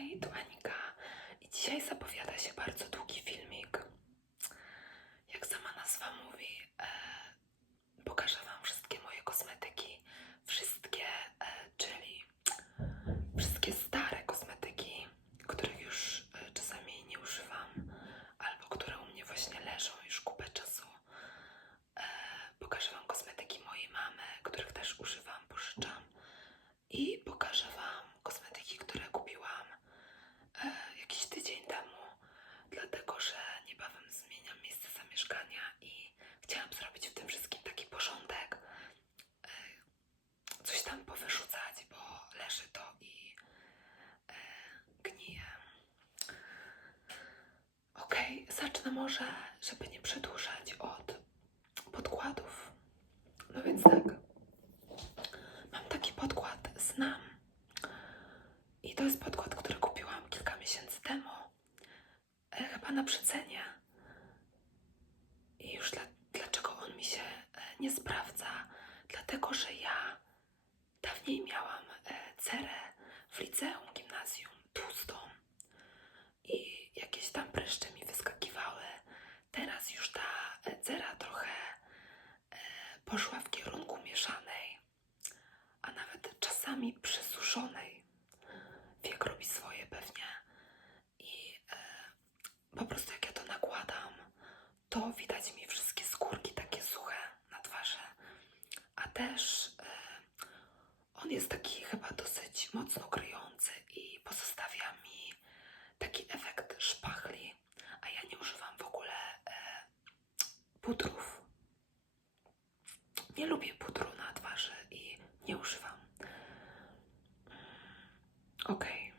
Hej, tu Anika i dzisiaj zapowiada się bardzo długi filmik. Jak sama nazwa mówi, e, pokażę Wam wszystkie moje kosmetyki. Wszystkie, e, czyli wszystkie stare kosmetyki, których już e, czasami nie używam, albo które u mnie właśnie leżą już kupę czasu. E, pokażę Wam kosmetyki mojej mamy, których też używam, pożyczam. I pokażę Wam kosmetyki, które kupiłam e, jakiś tydzień temu, dlatego że niebawem zmieniam miejsce zamieszkania i chciałam zrobić w tym wszystkim taki porządek. E, coś tam powyrzucać, bo leży to i e, gnije. Okej, zacznę może, żeby nie przedłużać od podkładów. No więc tak. Mam taki podkład Znam. I to jest podkład, który kupiłam kilka miesięcy temu. E, chyba na przecenie. I już dla, dlaczego on mi się e, nie sprawdza? Dlatego, że ja dawniej miałam e, cerę w liceum, gimnazjum, tłustą. I jakieś tam pryszcze mi wyskakiwały. Teraz już ta e, cera trochę e, poszła w kierunku mieszanej a nawet czasami przesuszonej. Wiek robi swoje pewnie. I e, po prostu jak ja to nakładam, to widać mi wszystkie skórki takie suche na twarzy. A też e, on jest taki chyba dosyć mocno kryjący i pozostawia mi taki efekt szpachli. A ja nie używam w ogóle e, pudrów. Nie lubię pudru na twarzy i nie używam. Okej,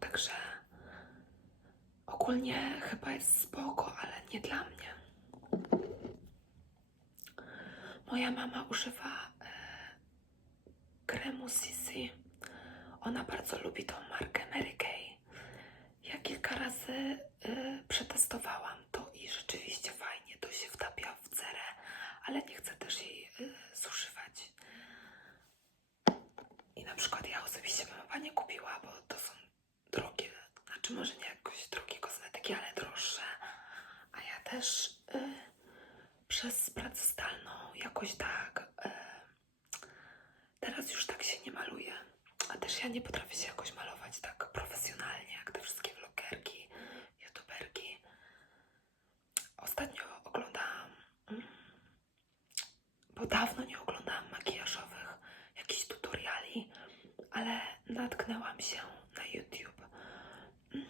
także ogólnie chyba jest spoko, ale nie dla mnie. Moja mama używa e, kremu Sisi. Ona bardzo lubi tą markę Mary Kay. Ja kilka razy y, przetestowałam to i rzeczywiście fajnie to się wtapia w cerę, ale nie chcę też jej y. I na przykład ja osobiście bym chyba nie kupiła, bo to są drogie, znaczy może nie jakoś drogie kosmetyki, ale droższe. A ja też y, przez pracę zdalną jakoś tak teraz już tak się nie maluję. A też ja nie potrafię się jakoś malować tak profesjonalnie, jak te wszystkie vlogerki, youtuberki. Ostatnio oglądałam, mm, bo dawno nie oglądałam makijażowych, jakichś tutoriali, ale natknęłam się na YouTube, mm,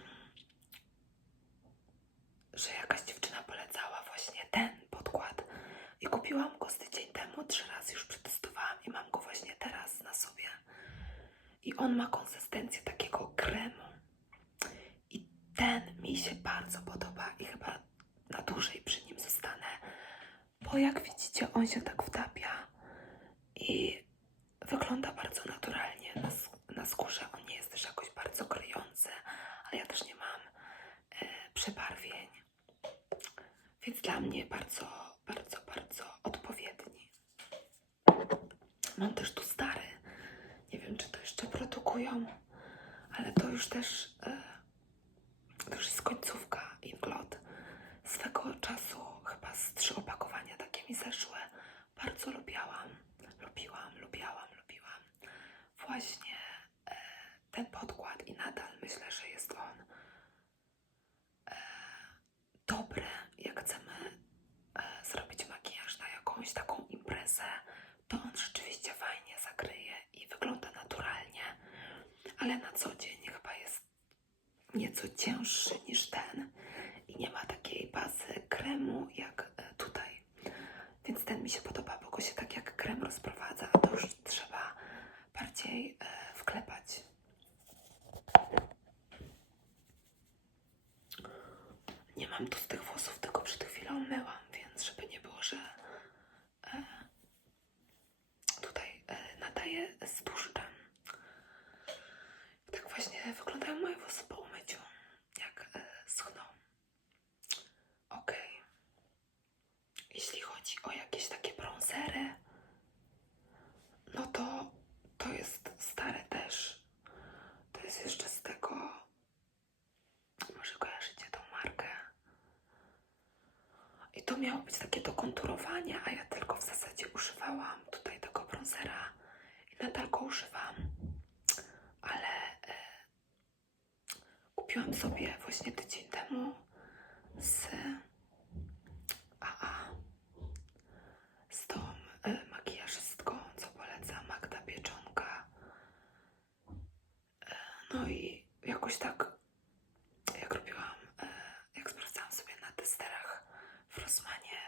że jakaś dziewczyna polecała właśnie ten kupiłam go z tydzień temu, trzy razy już przetestowałam i mam go właśnie teraz na sobie. I on ma konsystencję takiego kremu. I ten mi się bardzo podoba i chyba na dłużej przy nim zostanę, bo jak widzicie, on się tak wtapia i wygląda bardzo naturalnie na, na skórze. On nie jest też jakoś bardzo kryjący, ale ja też nie mam e, przebarwień, więc dla mnie bardzo, bardzo, bardzo odpowiedni. Mam też tu stary. Nie wiem, czy to jeszcze produkują, ale to już też, e, to już jest końcówka Inglot. Swego czasu chyba z trzy opakowania takie mi zeszły. Bardzo lubiałam, lubiłam, lubiałam, lubiłam. Właśnie e, ten podkład i nadal myślę, że jest on e, dobry, jak chcemy zrobić makijaż na jakąś taką imprezę, on fajnie zakryje i wygląda naturalnie, ale na co dzień chyba jest nieco cięższy niż ten i nie ma takiej bazy kremu jak e, tutaj. Więc ten mi się podoba, bo go się tak jak krem rozprowadza, to już trzeba bardziej e, wklepać. Nie mam tu z tych włosów, tylko przed chwilą myłam, więc żeby nie było, że e, tutaj e, nadaję z tłuszczem. Tak właśnie wyglądają moje włosy po umyciu, jak e, schną. Okej. Jeśli chodzi o jakieś takie bronzery, no to to jest stare też. To jest jeszcze z tego miało być takie do konturowania, a ja tylko w zasadzie używałam tutaj tego bronzera i nadal go używam. Ale e, sobie właśnie tydzień temu z AA z tą e, makijażystką, co poleca Magda Pieczonka. E, no i jakoś tak, jak robiłam, e, jak sprawdzałam sobie na testerach w Rossmanie,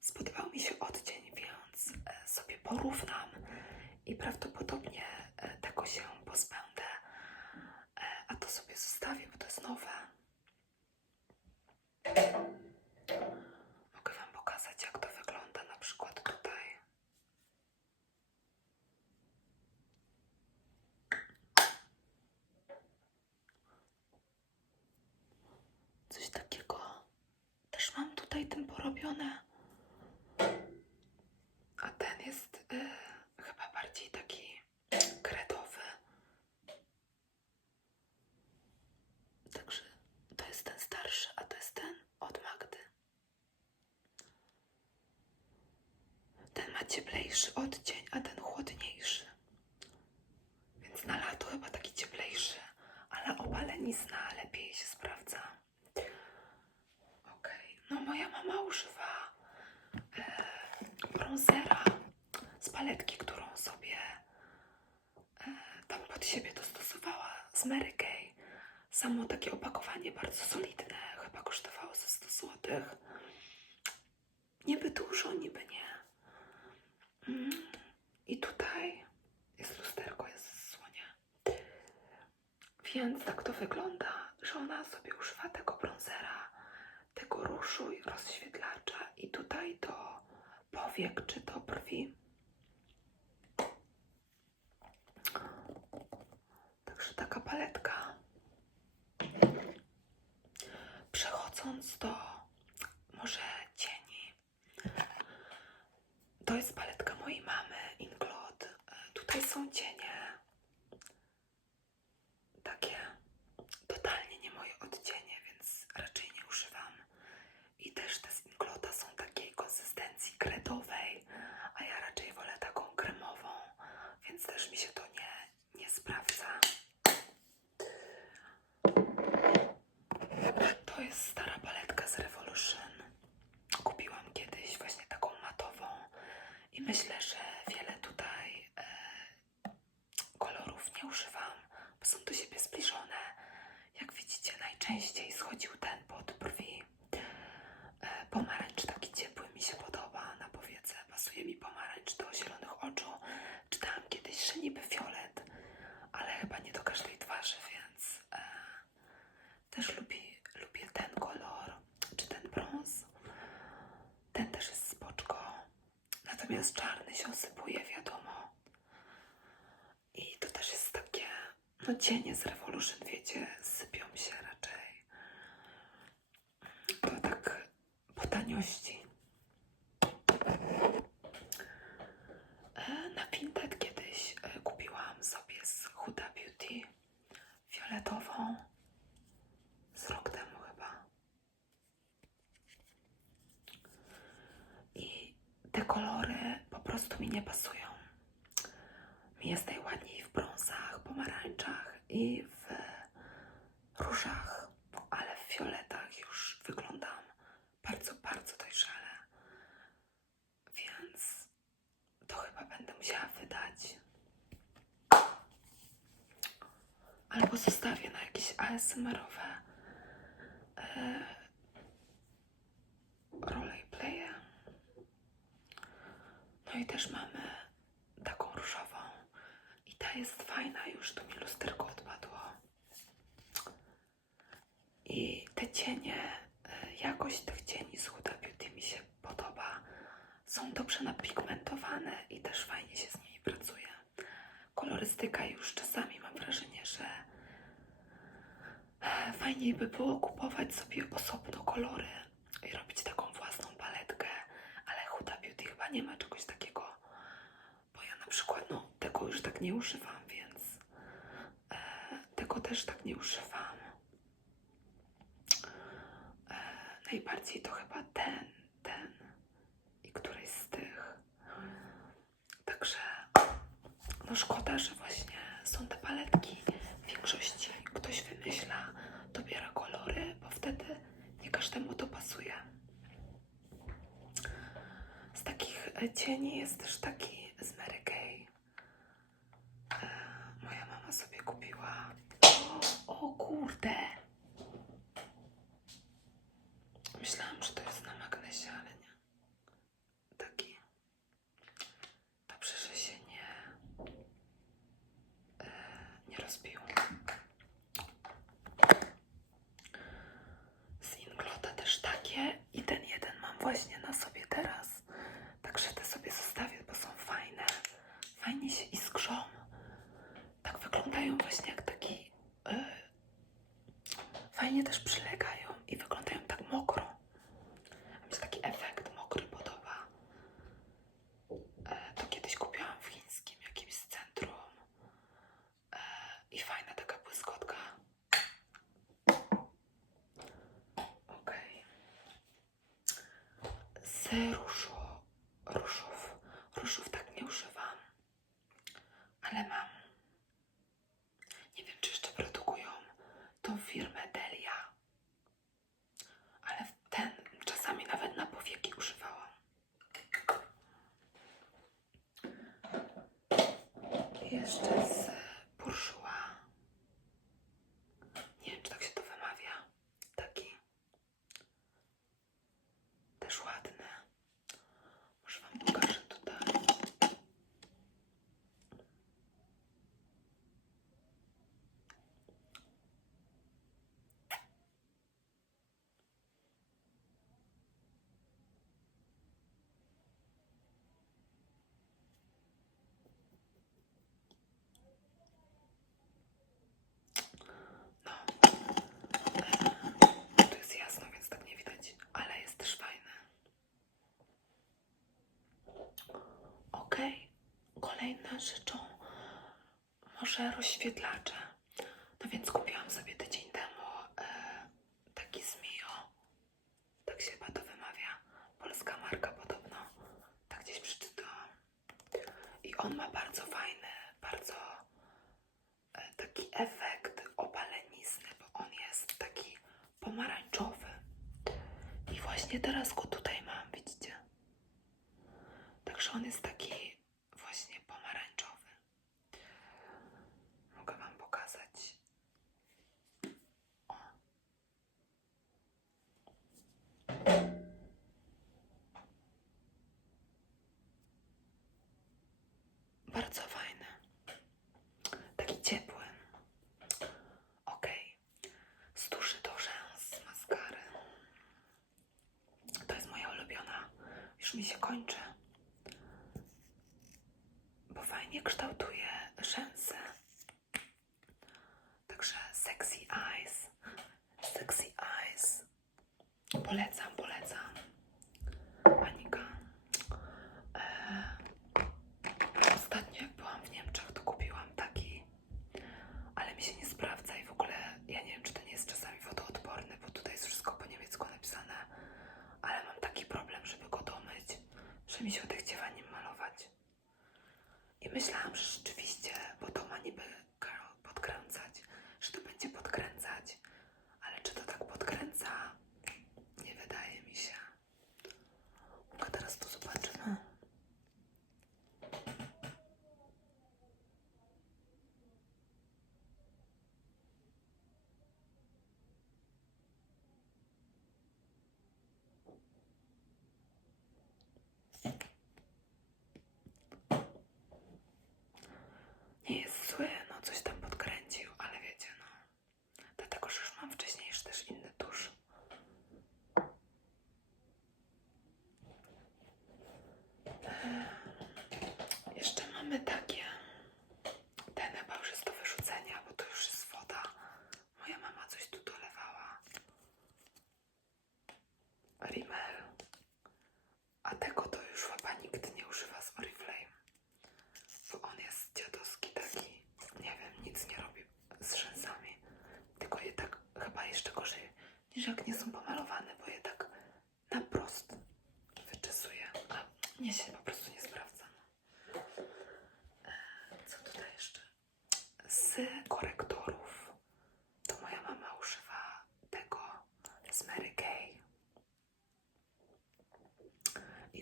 spodobał mi się odcień, więc e, sobie porównam i prawdopodobnie e, tego się pozbędę, e, a to sobie zostawię, bo to jest nowe. Mogę Wam pokazać, jak to wygląda na przykład tutaj. Coś takiego też mam porobione. A ten jest y, chyba bardziej taki kredowy. Także to jest ten starszy, a to jest ten od Magdy. Ten ma cieplejszy odcień, a ten chłodniejszy. Więc na lato chyba taki cieplejszy, ale opalenizna lepiej się sprawdza. No moja mama używa e, bronzera z paletki, którą sobie e, tam pod siebie dostosowała z Mary Kay. Samo takie opakowanie bardzo solidne, chyba kosztowało ze 100 zł. Niby dużo, niby nie. Mm. I tutaj jest lusterko, jest słonie. Więc tak to wygląda, że ona sobie używa tego bronzera, tego różu i rozświetlacza i tutaj do powiek czy do brwi. Także taka paletka. Przechodząc do może cieni. To jest paletka mojej mamy, Inglot. E, Tutaj są cienie. Takie totalnie nie moje odcienie, więc raczej nie używam. I też te z Inglota są takiej konsystencji kredowej, a ja raczej wolę taką kremową, więc też mi się to nie, nie sprawdza. To jest stara paletka z Revolution. Kupiłam kiedyś właśnie taką matową i myślę, że wiele tutaj e, kolorów nie używam, bo są do siebie zbliżone. Jak widzicie, najczęściej schodził ten pod brwi. E, pomarańcz taki ciepły mi się podoba na powiece. Pasuje mi pomarańcz do zielonych oczu. Czytałam kiedyś, że niby fiolet, ale chyba nie do każdej twarzy, więc e, też lubię, lubię ten kolor, czy ten brąz. Ten też jest spoczko. Natomiast czarny się osypuje, wiadomo. I to też jest takie, no cienie z Revolution, wiecie, sypią się raczej. To tak po taniości. E, Na Vinted kiedyś e, kupiłam sobie z Huda Beauty fioletową. Z rok temu chyba. I te kolory po prostu mi nie pasują. Mi jest najładniej w brązach, pomarańczach i w różach, ale w fioletach już wyglądam bardzo, bardzo dojrzale. Więc to chyba będę musiała wydać. Albo zostawię na jakieś ASMR-owe e, I też mamy taką różową. I ta jest fajna, już tu mi lusterko odpadło. I te cienie, e, jakość tych cieni z Huda Beauty mi się podoba. Są dobrze napigmentowane i też fajnie się z nimi pracuje. Kolorystyka już czasami mam wrażenie, że e, fajniej by było kupować sobie osobno kolory i robić taką własną paletkę, nie ma czegoś takiego, bo ja na przykład no, tego już tak nie używam, więc e, tego też tak nie używam. E, najbardziej to chyba ten, ten i któryś z tych. Także no szkoda, że właśnie są te paletki. W większości ktoś wymyśla, dobiera kolory, bo wtedy nie każdemu to pasuje. cień jest też taki z Mary Kay. E, moja mama sobie kupiła. O, o kurde! Myślałam, że to jest na magnesie, ale nie. Taki. Dobrze, że się nie, e, nie rozbił. Z Inglota też takie i ten jeden mam właśnie różu, różów. Różów tak nie używam, ale mam. Nie wiem, czy jeszcze produkują tą firmę Delia, ale ten czasami nawet na powieki używałam. Jeszcze Kolejne życzą może rozświetlacze. No więc kupiłam sobie tydzień temu e, taki z Mio. Tak się chyba to wymawia. Polska marka podobno. Tak gdzieś przeczytałam. I on ma bardzo fajny, bardzo e, taki efekt opalenizny, bo on jest taki pomarańczowy. I właśnie teraz go już mi się kończy, bo fajnie kształtuje rzęsy. Także Sexy Eyes, Sexy Eyes polecam.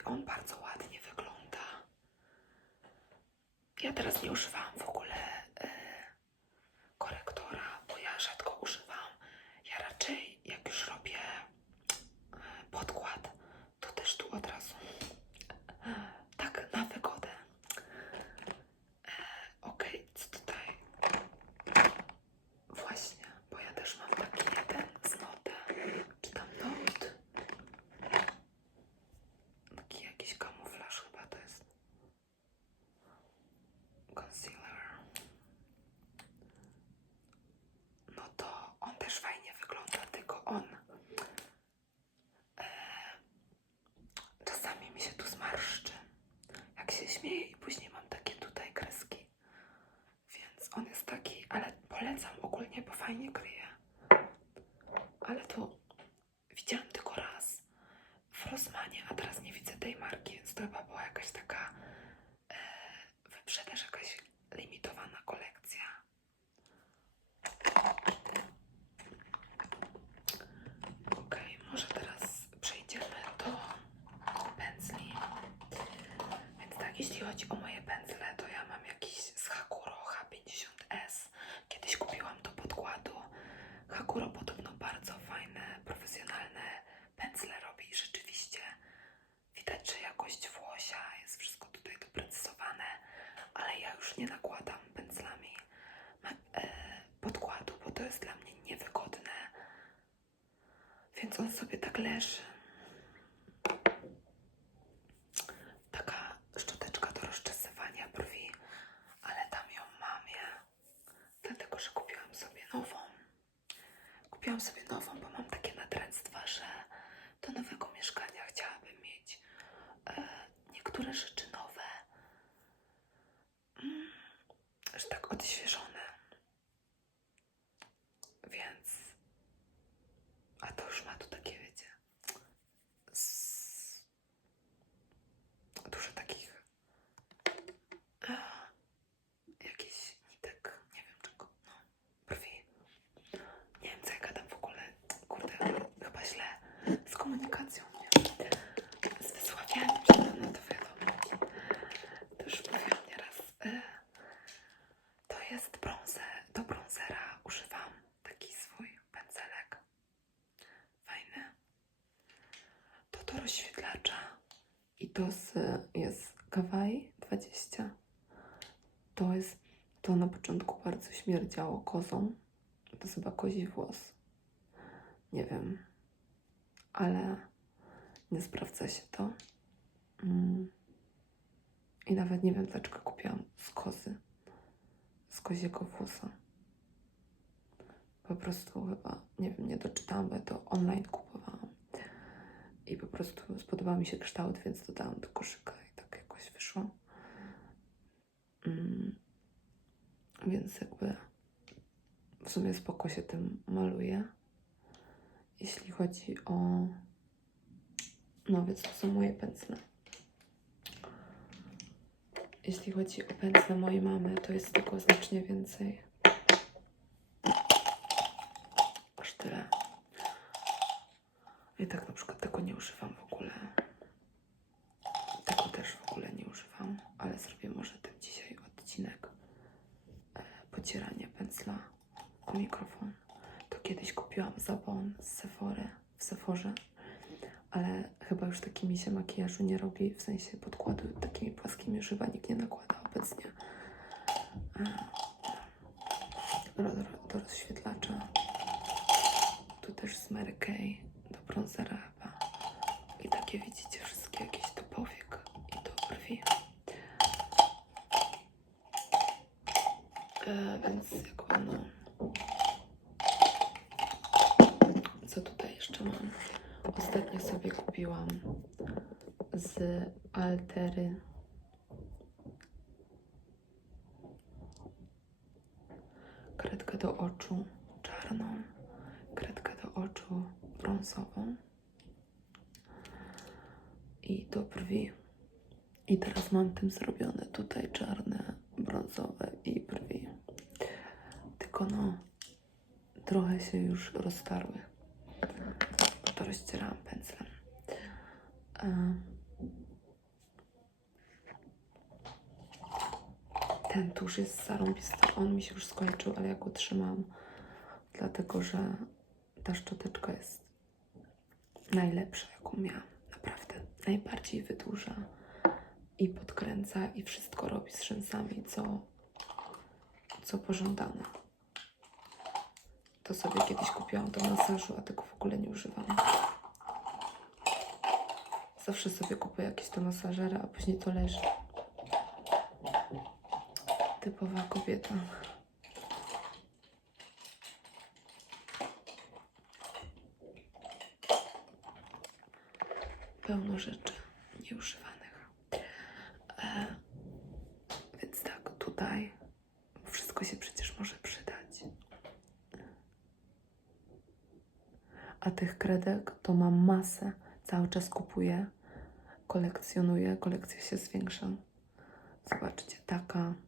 On bardzo ładnie wygląda. Ja teraz nie używam w ogóle e, korektora, bo ja rzadko używam. Ja raczej, jak już robię e, podkład, to też tu od razu. Tak, na wygodę. E, Okej, co tutaj? Właśnie, bo ja też mam taki jeden z notę. Czy tam not? Taki jakiś kamuflaż chyba to jest. Concealer. No to on też fajnie wygląda, tylko on e, czasami mi się tu zmarszczy, jak się śmieję i później mam takie tutaj kreski. Więc on jest taki, ale polecam ogólnie, bo fajnie kryje. Ale to widziałam tylko raz w Rosmanie, a teraz nie widzę tej marki, więc to chyba była jakaś taka e, wyprzedaż, jakaś limitowana kolekcja. Okej, może teraz przejdziemy do pędzli. Więc tak, jeśli chodzi o moje pędzle, to ja mam jakiś z Hakuro H50S. Kiedyś kupiłam do podkładu. Hakuro podobno bardzo fajne, profesjonalne pędzle robi i rzeczywiście widać, że jakość włosia jest wszystko tutaj doprecyzowane, ale ja już nie nakładam pędzlami e, podkładu, bo to jest dla mnie niewygodne. Więc on sobie tak leży. Taka szczoteczka do rozczesywania brwi, ale tam ją mam ja, dlatego że kupiłam sobie nową. Kupiłam sobie nową, bo mam takie natręctwa, że do nowego mieszkania chciałabym mieć e, niektóre rzeczy nowe, mm, że tak odświeżone. Więc a to już ma tu takie, wiecie, z... dużo takich e, jakichś nitek, nie wiem czego, no, brwi. Nie wiem, co ja gadam w ogóle. Kurde, chyba źle z komunikacją, nie? Z wysławianiem się, no to wiadomo. To już mówiłam nieraz. E, To jest brązer. Do brązera używam taki swój pędzelek. Fajny. To do rozświetlacza. I to z, jest Kawaii 20. To jest, to na początku bardzo śmierdziało kozą. To chyba kozi włos. Nie wiem. Ale nie sprawdza się to. Mm. I nawet nie wiem, dlaczego kupiłam z kozy. Z koziego włosa. Po prostu chyba, nie wiem, nie doczytałam, bo to online kupowałam. I po prostu spodobał mi się kształt, więc dodałam do koszyka i tak jakoś wyszło. Mm. Więc jakby w sumie spoko się tym maluje. Jeśli chodzi o... No więc to są moje pędzle. Jeśli chodzi o pędzle mojej mamy, to jest tego znacznie więcej. Aż tyle. I tak na przykład tego nie używam w ogóle. Tego też w ogóle nie używam, ale zrobię może ten dzisiaj odcinek e, pocierania pędzla o mikrofon. To kiedyś kupiłam zabon z Sephory, w Sephorze, ale chyba już takimi się makijażu nie robi, w sensie podkładu takimi płaskimi już chyba nikt nie nakłada obecnie. E, Do, do, do rozświetlacza. Tu też z Mary Kay do bronzera chyba. I takie widzicie wszystkie jakieś do powiek i do brwi. E, więc jakby no... Co tutaj jeszcze mam? Ostatnio sobie kupiłam Altery kredkę do oczu czarną, kredkę do oczu brązową i do brwi I teraz mam tym zrobione tutaj czarne, brązowe i brwi. Tylko no, trochę się już roztarły. To rozcierałam pędzlem. E, Ten tusz jest zarąbisty. On mi się już skończył, ale ja go trzymam, dlatego że ta szczoteczka jest najlepsza, jaką miałam. Naprawdę. Najbardziej wydłuża i podkręca i wszystko robi z rzęsami, co, co pożądane. To sobie kiedyś kupiłam do masażu, a tego w ogóle nie używam. Zawsze sobie kupuję jakieś do masażera, a później to leży. Typowa kobieta. Pełno rzeczy nieużywanych. E, więc tak, tutaj wszystko się przecież może przydać. A tych kredek to mam masę. Cały czas kupuję, kolekcjonuję, kolekcja się zwiększa. Zobaczcie, taka.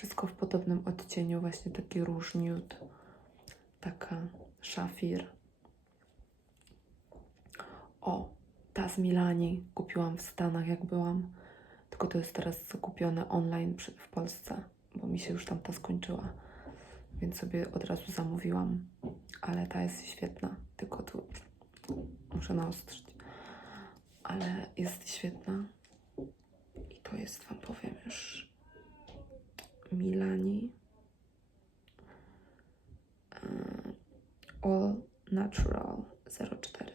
Wszystko w podobnym odcieniu, właśnie taki róż nude, taka szafir. O, ta z Milani kupiłam w Stanach, jak byłam. Tylko to jest teraz zakupione online w Polsce, bo mi się już tam ta skończyła. Więc sobie od razu zamówiłam. Ale ta jest świetna. Tylko tu muszę naostrzyć. Ale jest świetna. I to jest, Wam powiem już, Milani. E, All Natural 04.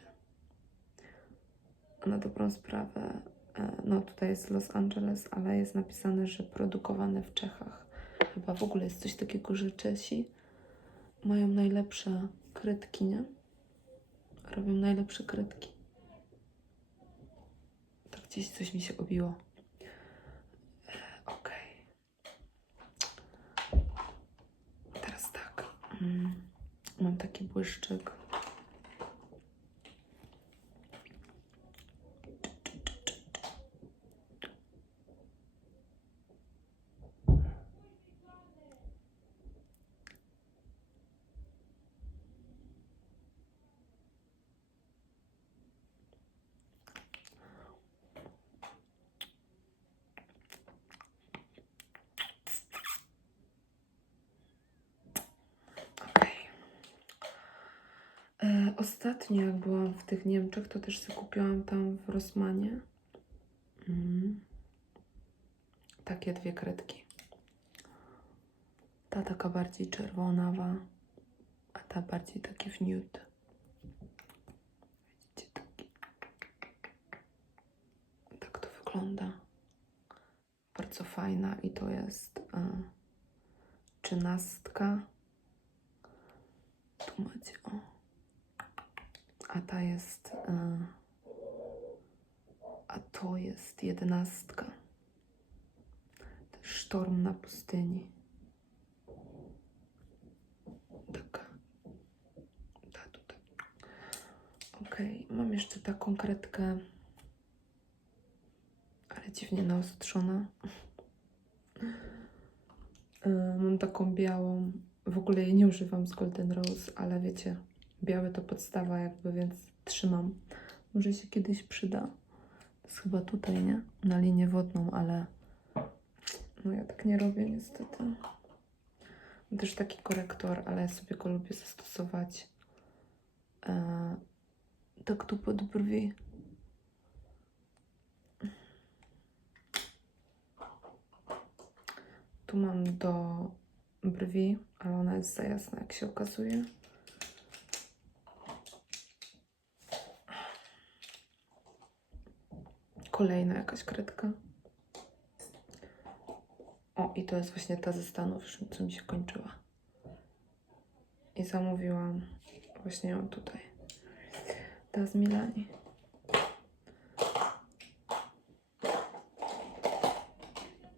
A na dobrą sprawę, e, no tutaj jest Los Angeles, ale jest napisane, że produkowane w Czechach. Chyba w ogóle jest coś takiego, że Czesi mają najlepsze kredki, nie? Robią najlepsze kredki. Tak gdzieś coś mi się obiło. E, Okej. Teraz tak. Mm, Mam taki błyszczyk. Okej. E, Ostatnio, jak byłam w tych Niemczech, to też sobie kupiłam tam w Rossmanie mm, takie dwie kredki. Ta taka bardziej czerwonawa, a ta bardziej takie w nude. Widzicie, taki. Tak to wygląda. Bardzo fajna i to jest e, trzynastka. Tu macie, o. A ta jest. e, a to jest jedenastka. Sztorm na pustyni. Taka. Ta tutaj. Okej, mam jeszcze taką kredkę. Ale dziwnie naostrzona. E, Mam taką białą. W ogóle jej nie używam z Golden Rose, ale wiecie, białe to podstawa jakby, więc trzymam. Może się kiedyś przyda. To jest chyba tutaj, nie? Na linię wodną, ale no ja tak nie robię niestety. Mam też taki korektor, ale ja sobie go lubię zastosować e, tak tu pod brwi. Tu mam do brwi, ale ona jest za jasna, jak się okazuje. Kolejna jakaś kredka. O, i to jest właśnie ta ze Stanów, co mi się kończyła. I zamówiłam właśnie ją tutaj. Ta z Milani.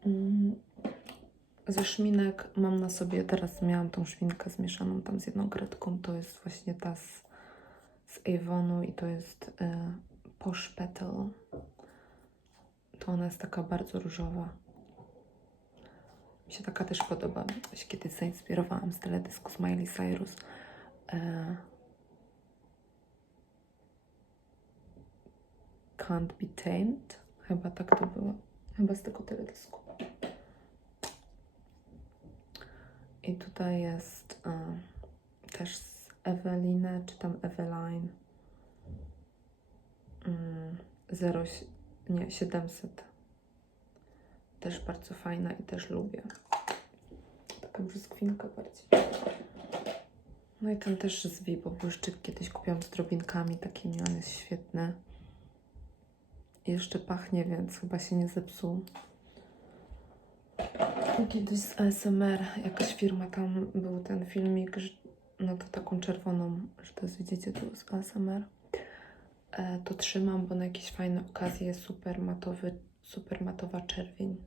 Mm, Ze szminek mam na sobie, teraz miałam tą szminkę zmieszaną tam z jedną kredką, to jest właśnie ta z, z Avonu i to jest e, Posh Petal. To ona jest taka bardzo różowa. Mi się taka też podoba. Ja kiedyś zainspirowałam z teledysku Smiley Cyrus. E... Can't be tamed. Chyba tak to było. Chyba z tego teledysku. I tutaj jest e, też z Ewelinę, czy tam Eveline. Mm, 0, nie, 700. Też bardzo fajna i też lubię. Taka brzoskwinka bardziej. No i tam też z Vibo błyszczyk kiedyś kupiłam z drobinkami takimi, on jest świetny. I jeszcze pachnie, więc chyba się nie zepsuł. Kiedyś z ASMR jakaś firma, tam był ten filmik, no to taką czerwoną, że to jest, widzicie, tu z ASMR. E, to trzymam, bo na jakieś fajne okazje super matowy, super matowa czerwień.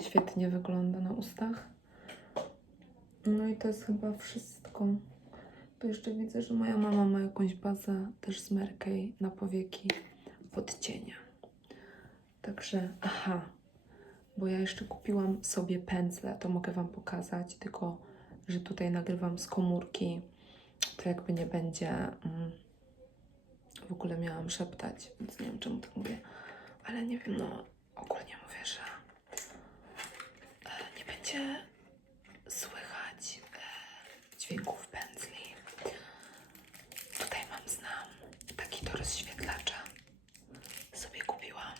Świetnie wygląda na ustach. No i to jest chyba wszystko. Tu jeszcze widzę, że moja mama ma jakąś bazę też z Merkej na powieki w odcienia. Także, aha, bo ja jeszcze kupiłam sobie pędzle, to mogę Wam pokazać, tylko że tutaj nagrywam z komórki, to jakby nie będzie. Mm, w ogóle miałam szeptać, więc nie wiem czemu tak mówię, ale nie wiem, no ogólnie mówię, że e, nie będzie słychać e, dźwięków pędzli. Tutaj mam znam taki do rozświetlacza. Sobie kupiłam.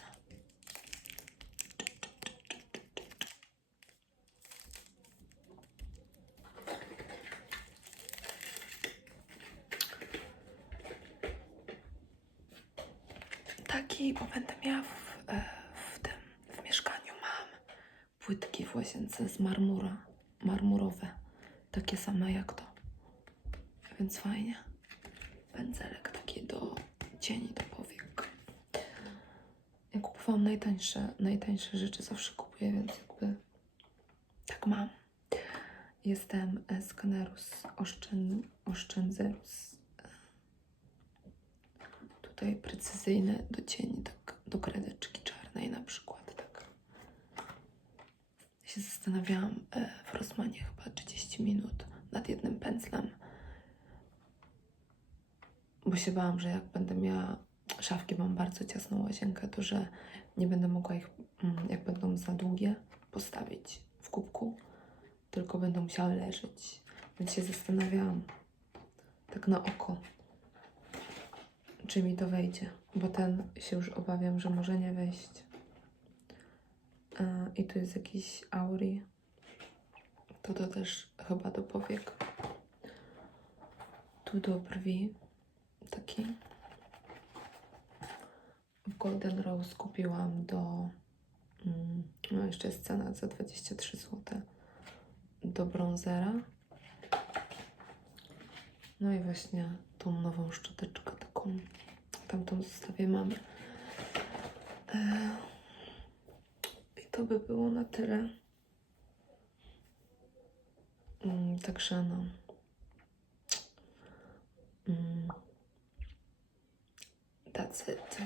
Taki, bo będę miała w, e, w tym, w mieszkaniu mam płytki w łazience z marmura, marmurowe, takie same jak to, więc fajnie. Pędzelek taki do cieni, do powiek. Ja kupowałam najtańsze, najtańsze rzeczy, zawsze kupuję, więc jakby tak mam. Jestem e, z Oszczęd, Oszczędzerus. Tutaj precyzyjne do cieni, tak do kredeczki czarnej na przykład, tak. Się zastanawiałam e, w Rosmanie chyba 30 minut nad jednym pędzlem, bo się bałam, że jak będę miała szafki, mam bardzo ciasną łazienkę, to że nie będę mogła ich, mm, jak będą za długie, postawić w kubku, tylko będą musiały leżeć. Więc się zastanawiałam, tak na oko, czy mi to wejdzie, bo ten się już obawiam, że może nie wejść. E, I tu jest jakiś auri. To to też chyba do powiek. Tu do brwi. Taki. W Golden Rose kupiłam do. Mm, no, jeszcze jest cena za 23 zł. Do bronzera. No i właśnie tą nową szczoteczkę taką. Tamtą zostawię mamy. E, I to by było na tyle. Mm, Także no. Mm. That's it.